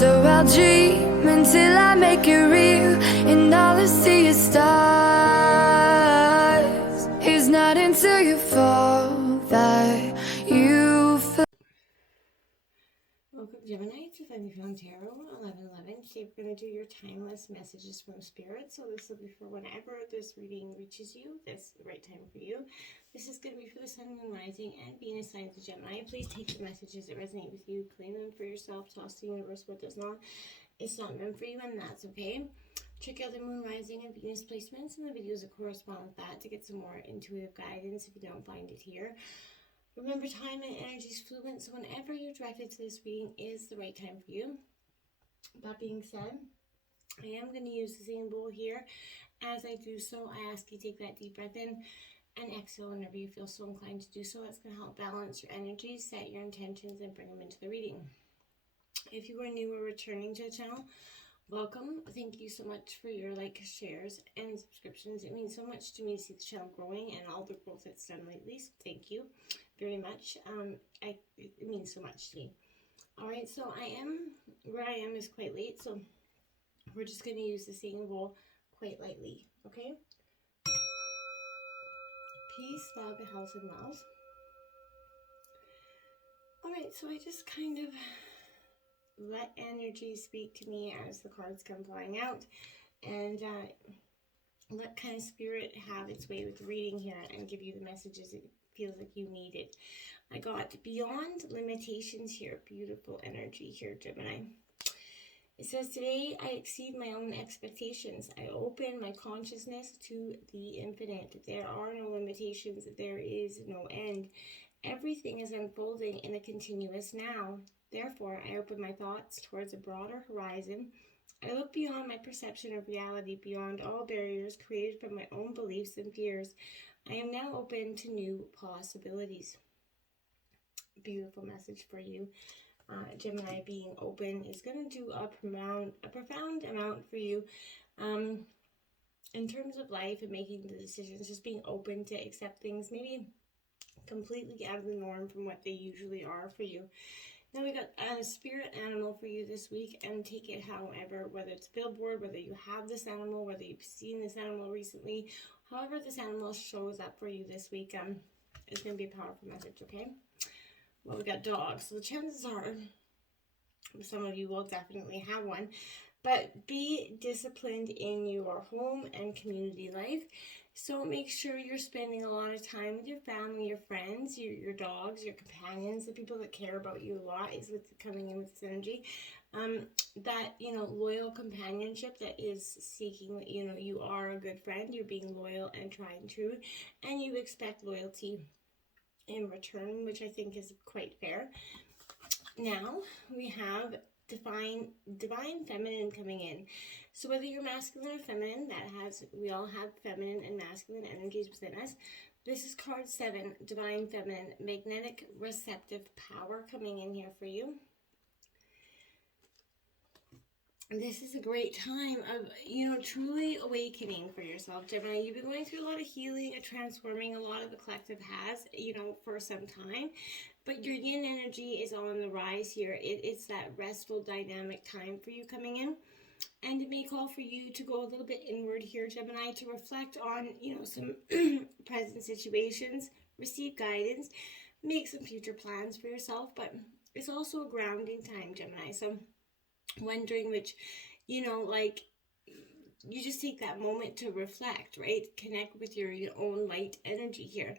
So I'll dream until I make it real, and all I see is stars. It's not until you fall that you feel. Welcome, Gemini, to Finding Found Tarot 1111. Today we're going to do your timeless messages from Spirit. So this will be for whenever this reading reaches you. That's the right time for you. This is going to be for the Sun, Moon, Rising, and Venus signs of Gemini. Please take the messages that resonate with you, claim them for yourself, toss the universe what does not. It's not meant for you, and that's okay. Check out the Moon, Rising, and Venus placements and the videos that correspond with that to get some more intuitive guidance if you don't find it here. Remember, time and energy is fluent, so whenever you're directed to this reading is the right time for you. That being said, I am going to use the same bowl here. As I do so, I ask you to take that deep breath in and exhale whenever you feel so inclined to do so. That's going to help balance your energy, set your intentions, and bring them into the reading. If you are new or returning to the channel, welcome. Thank you so much for your shares, and subscriptions. It means so much to me to see the channel growing and all the growth it's done lately, so thank you very much. It means so much to me. Alright, so where I am is quite late, so we're just going to use the singing bowl quite lightly, okay? Peace, love, health, and wealth. Alright, so I just kind of let energy speak to me as the cards come flying out, and let kind of spirit have its way with the reading here and give you the messages it feels like you needed. I got beyond limitations here. Beautiful energy here, Gemini. It says, today I exceed my own expectations. I open my consciousness to the infinite. There are no limitations. There is no end. Everything is unfolding in a continuous now. Therefore, I open my thoughts towards a broader horizon. I look beyond my perception of reality, beyond all barriers created from my own beliefs and fears. I am now open to new possibilities. Beautiful message for you. Gemini, being open is going to do a profound amount for you in terms of life and making the decisions, just being open to accept things maybe completely out of the norm from what they usually are for you. Now we got a spirit animal for you this week, and take it however, whether it's a billboard, whether you have this animal, whether you've seen this animal recently, however this animal shows up for you this week, it's going to be a powerful message, okay? Well, we got dogs, so the chances are some of you will definitely have one, but be disciplined in your home and community life. So make sure you're spending a lot of time with your family, your friends, your dogs, your companions, the people that care about you a lot is what's coming in with this energy. That, loyal companionship that is seeking, you are a good friend, you're being loyal and tried and true, and you expect loyalty in return, which I think is quite fair. Now we have divine feminine coming in. So whether you're masculine or feminine, we all have feminine and masculine energies within us. This is card 7, divine feminine, magnetic receptive power coming in here for you. This is a great time of, truly awakening for yourself, Gemini. You've been going through a lot of healing and transforming. A lot of the collective has, for some time. But your yin energy is on the rise here. It's that restful, dynamic time for you coming in. And it may call for you to go a little bit inward here, Gemini, to reflect on, some present situations, receive guidance, make some future plans for yourself. But it's also a grounding time, Gemini. So wondering which, you just take that moment to reflect, right? Connect with your own light energy here.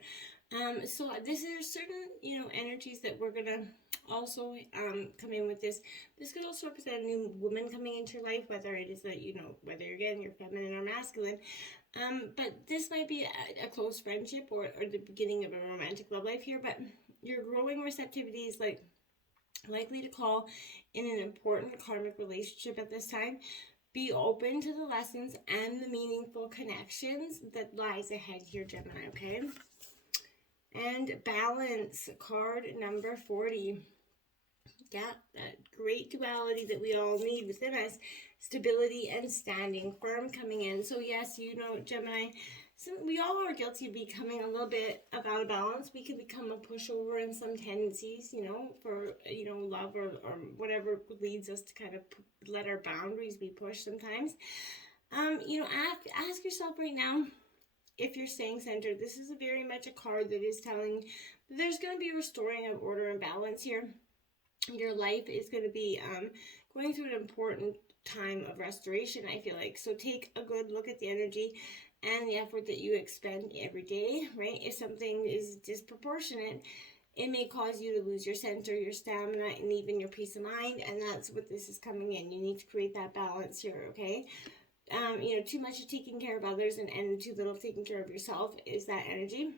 So this is certain, energies that we're going to also come in with this. This could also represent a new woman coming into your life, whether it is that, whether you're feminine or masculine. But this might be a close friendship or the beginning of a romantic love life here. But your growing receptivity is likely to call in an important karmic relationship at this time. Be open to the lessons and the meaningful connections that lies ahead here, Gemini, okay? And balance, card number 40. Yeah, that great duality that we all need within us. Stability and standing firm coming in. So yes, Gemini, we all are guilty of becoming a little bit out of balance. We can become a pushover in some tendencies, for, love or whatever leads us to kind of let our boundaries be pushed sometimes. Ask yourself right now, if you're staying centered. This is very much a card that is telling there's going to be a restoring of order and balance here. Your life is going to be going through an important time of restoration, I feel like. So take a good look at the energy and the effort that you expend every day, right? If something is disproportionate, it may cause you to lose your center, your stamina, and even your peace of mind. And that's what this is coming in. You need to create that balance here, okay? Too much of taking care of others and too little of taking care of yourself is that energy.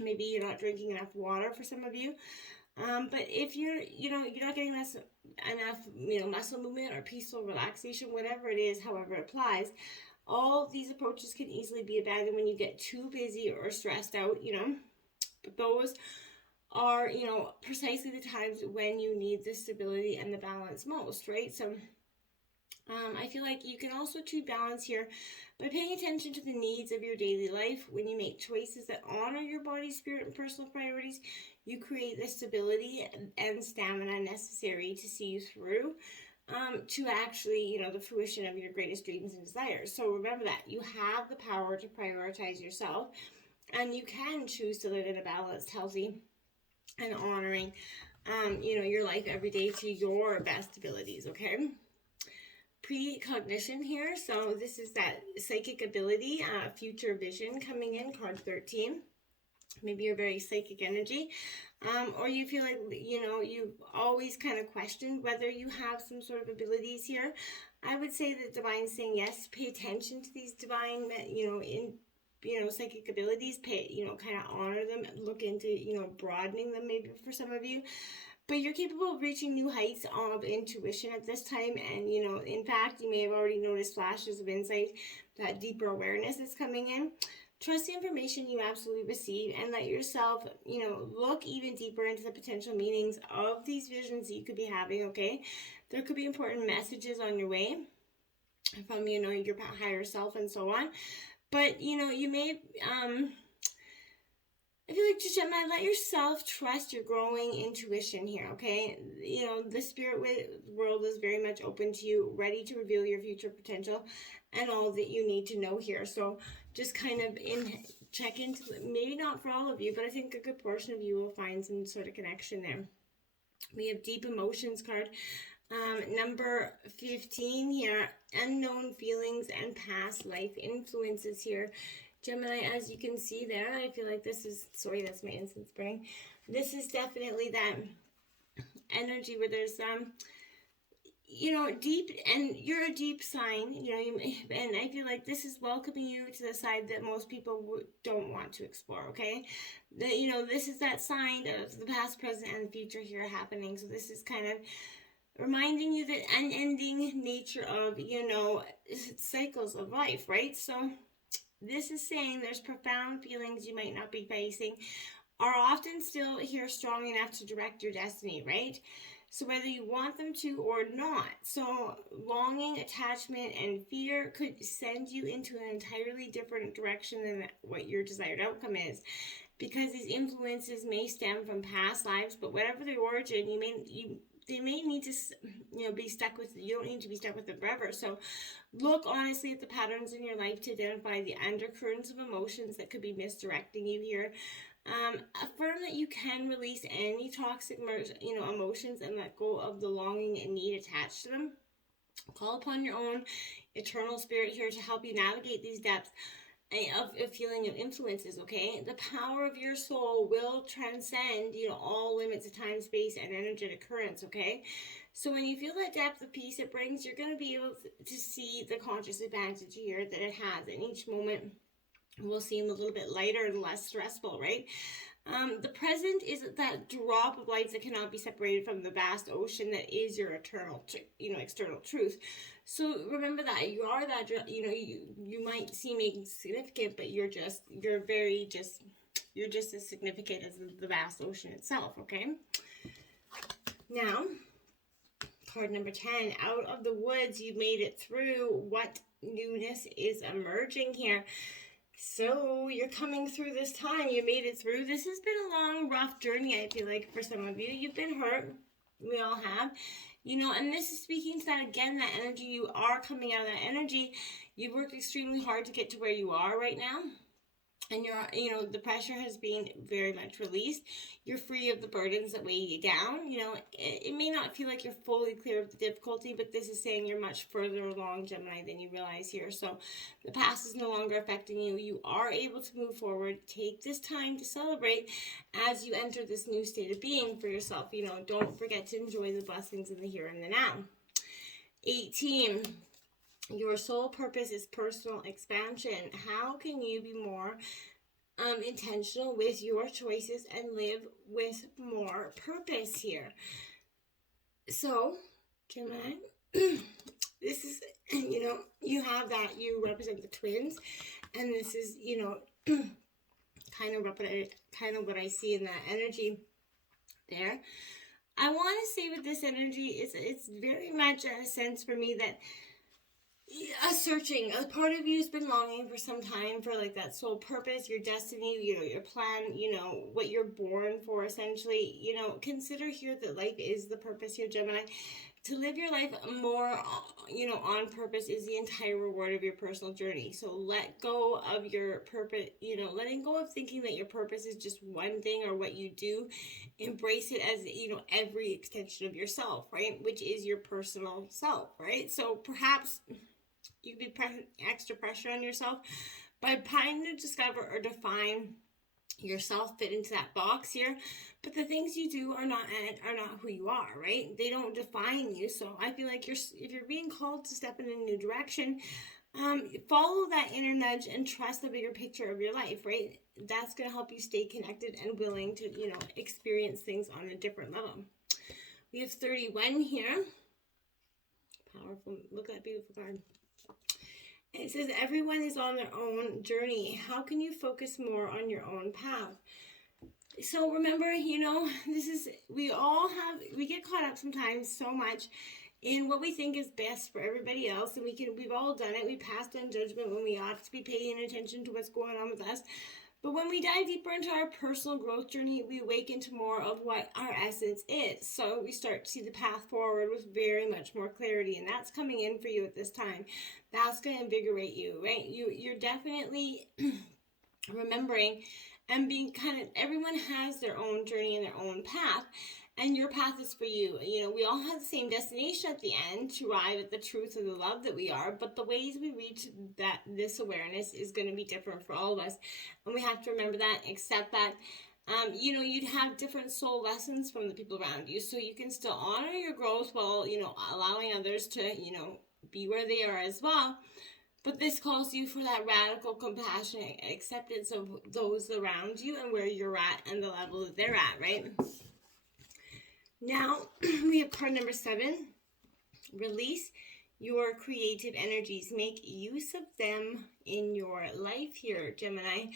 Maybe you're not drinking enough water for some of you. But if you're not getting enough, muscle movement or peaceful relaxation, whatever it is, however it applies, all these approaches can easily be abandoned when you get too busy or stressed out, But those are, precisely the times when you need the stability and the balance most, right? So I feel like you can also achieve balance here by paying attention to the needs of your daily life. When you make choices that honor your body, spirit, and personal priorities, you create the stability and stamina necessary to see you through to actually, the fruition of your greatest dreams and desires. So remember that you have the power to prioritize yourself, and you can choose to live in a balanced, healthy, and honoring, your life every day to your best abilities, okay? Precognition here. So this is that psychic ability, future vision coming in, card 13. Maybe you're very psychic energy, or you feel like, you've always kind of questioned whether you have some sort of abilities here. I would say that Divine's saying yes, pay attention to these divine, psychic abilities, kind of honor them, look into, broadening them maybe for some of you. But you're capable of reaching new heights of intuition at this time. And, in fact, you may have already noticed flashes of insight, that deeper awareness is coming in. Trust the information you absolutely receive and let yourself, look even deeper into the potential meanings of these visions that you could be having, okay? There could be important messages on your way from, your higher self and so on. But, you may... I feel like just let yourself trust your growing intuition here, okay? The spirit world is very much open to you, ready to reveal your future potential and all that you need to know here. So just kind of check into, maybe not for all of you, but I think a good portion of you will find some sort of connection there. We have deep emotions card. Number 15 here, unknown feelings and past life influences here. Gemini, as you can see there, I feel like this is, sorry, that's my incense burning. This is definitely that energy where there's, deep, and you're a deep sign, and I feel like this is welcoming you to the side that most people don't want to explore, okay? This is that sign of the past, present, and the future here happening. So this is kind of reminding you that unending nature of, cycles of life, right? So this is saying there's profound feelings you might not be facing are often still here strong enough to direct your destiny, right? So whether you want them to or not. So longing, attachment, and fear could send you into an entirely different direction than what your desired outcome is. Because these influences may stem from past lives, but whatever the origin, they may need to, be stuck with, you don't need to be stuck with them forever. So look honestly at the patterns in your life to identify the undercurrents of emotions that could be misdirecting you here. Affirm that you can release any toxic, emotions and let go of the longing and need attached to them. Call upon your own eternal spirit here to help you navigate these depths of a feeling of influences, okay? The power of your soul will transcend, all limits of time, space, and energetic currents, okay? So when you feel that depth of peace it brings, you're going to be able to see the conscious advantage here that it has, and each moment will seem a little bit lighter and less stressful, right? The present is that drop of light that cannot be separated from the vast ocean that is your eternal, external truth. So remember that you are that, you might seem insignificant, but you're just as significant as the vast ocean itself, okay? Now, card number 10, out of the woods, you've made it through. What newness is emerging here? So you're coming through this time. You made it through. This has been a long, rough journey, I feel like, for some of you. You've been hurt. We all have. And this is speaking to that again, that energy. You are coming out of that energy. You've worked extremely hard to get to where you are right now. And the pressure has been very much released. You're free of the burdens that weigh you down. It may not feel like you're fully clear of the difficulty, but this is saying you're much further along, Gemini, than you realize here. So the past is no longer affecting you. You are able to move forward. Take this time to celebrate as you enter this new state of being for yourself. Don't forget to enjoy the blessings in the here and the now. 18. Your soul purpose is personal expansion. How can you be more intentional with your choices and live with more purpose here? So, Gemini, this is, you have that, you represent the twins, and this is, kind of what I see in that energy there. I want to say with this energy, it's very much a sense for me that a searching. A part of you has been longing for some time for like that soul purpose, your destiny, your plan, what you're born for essentially. Consider here that life is the purpose here, Gemini. To live your life more, on purpose is the entire reward of your personal journey. So let go of your purpose, letting go of thinking that your purpose is just one thing or what you do. Embrace it as, every extension of yourself, right? Which is your personal self, right? So perhaps you could be extra pressure on yourself by trying to discover or define yourself, fit into that box here. But the things you do are not who you are, right? They don't define you. So I feel like if you're being called to step in a new direction, follow that inner nudge and trust the bigger picture of your life, right? That's going to help you stay connected and willing to, experience things on a different level. We have 31 here. Powerful. Look at that beautiful card. It says everyone is on their own journey. How can you focus more on your own path? So remember, we get caught up sometimes so much in what we think is best for everybody else, and we've all done it. We pass on judgment when we ought to be paying attention to what's going on with us. But when we dive deeper into our personal growth journey, we awaken to more of what our essence is. So we start to see the path forward with very much more clarity, and that's coming in for you at this time. That's going to invigorate you, right? You're definitely remembering and being everyone has their own journey and their own path, and your path is for you. We all have the same destination at the end, to arrive at the truth of the love that we are, but the ways we reach this awareness is going to be different for all of us, and we have to remember that, accept that. You'd have different soul lessons from the people around you, so you can still honor your growth while, allowing others to, be where they are as well. But this calls you for that radical compassionate acceptance of those around you and where you're at and the level that they're at, right? Now, we have card number 7. Release your creative energies. Make use of them in your life here, Gemini.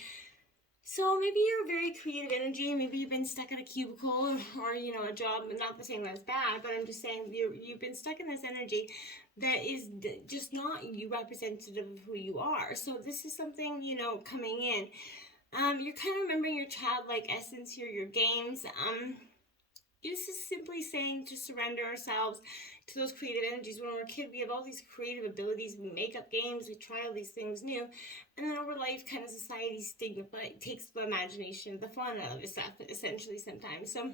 So maybe you're a very creative energy. Maybe you've been stuck in a cubicle or a job. Not saying that's bad, but I'm just saying you've been stuck in this energy that is just not you representative of who you are. So this is something, coming in. You're kind of remembering your childlike essence here, your games. This is simply saying to surrender ourselves to those creative energies. When we're a kid, we have all these creative abilities. We make up games. We try all these things new. And then over life, kind of society takes the imagination, the fun out of this stuff, essentially, sometimes. So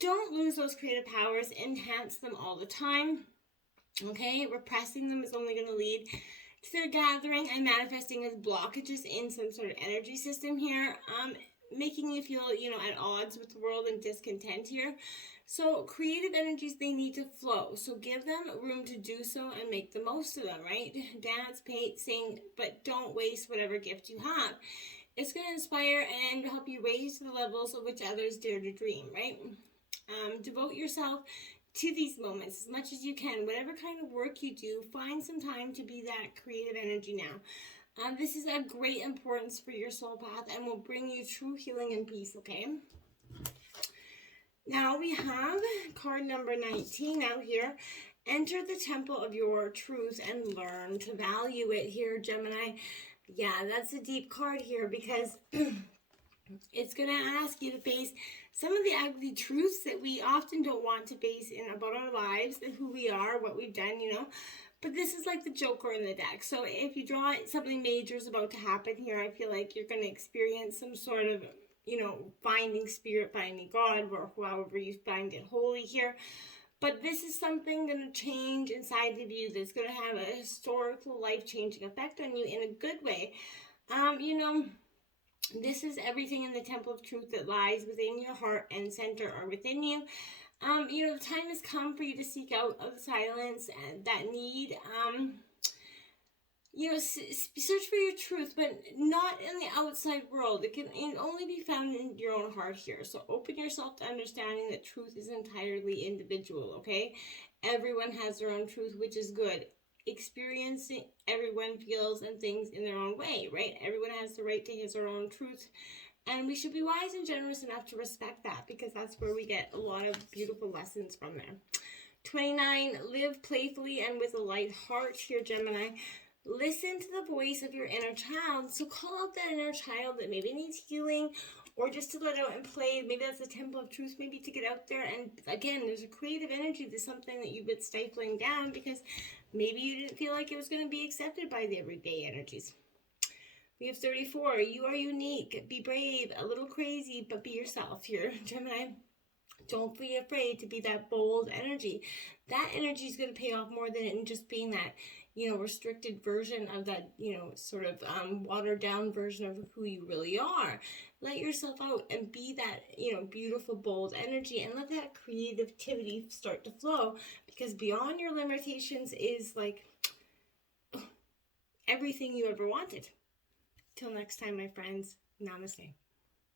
don't lose those creative powers. Enhance them all the time. Okay? Repressing them is only going to lead to their gathering and manifesting as blockages in some sort of energy system here. Making you feel, at odds with the world and discontent here. So creative energies, they need to flow. So give them room to do so and make the most of them, right? Dance, paint, sing, but don't waste whatever gift you have. It's going to inspire and help you raise to the levels of which others dare to dream, right? Devote yourself to these moments as much as you can. Whatever kind of work you do, find some time to be that creative energy now. This is a great importance for your soul path and will bring you true healing and peace, okay? Now we have card number 19 out here. Enter the temple of your truth and learn to value it here, Gemini. Yeah, that's a deep card here because it's going to ask you to face some of the ugly truths that we often don't want to face in about our lives, and who we are, what we've done, But this is like the Joker in the deck. So if you draw it, something major is about to happen here. I feel like you're going to experience some sort of, finding spirit, finding God, or however you find it holy here. But this is something going to change inside of you that's going to have a historical, life-changing effect on you in a good way. This is everything in the temple of truth that lies within your heart and center or within you. The time has come for you to seek out of the silence and that need. Search for your truth, but not in the outside world. It can only be found in your own heart here. So open yourself to understanding that truth is entirely individual, okay? Everyone has their own truth, which is good. Experiencing, everyone feels and thinks in their own way, right? Everyone has the right to his or her own truth. And we should be wise and generous enough to respect that, because that's where we get a lot of beautiful lessons from there. 29, live playfully and with a light heart here, Gemini. Listen to the voice of your inner child. So call out that inner child that maybe needs healing, or just to let out and play. Maybe that's the temple of truth, maybe to get out there. And again, there's a creative energy to something that you've been stifling down because maybe you didn't feel like it was going to be accepted by the everyday energies. We have 34. You are unique. Be brave, a little crazy, but be yourself here, Gemini. Don't be afraid to be that bold energy. That energy is going to pay off more than it just being that, restricted version of that, sort of watered down version of who you really are. Let yourself out and be that, beautiful, bold energy, and let that creativity start to flow, because beyond your limitations is like everything you ever wanted. Till next time, my friends, namaste.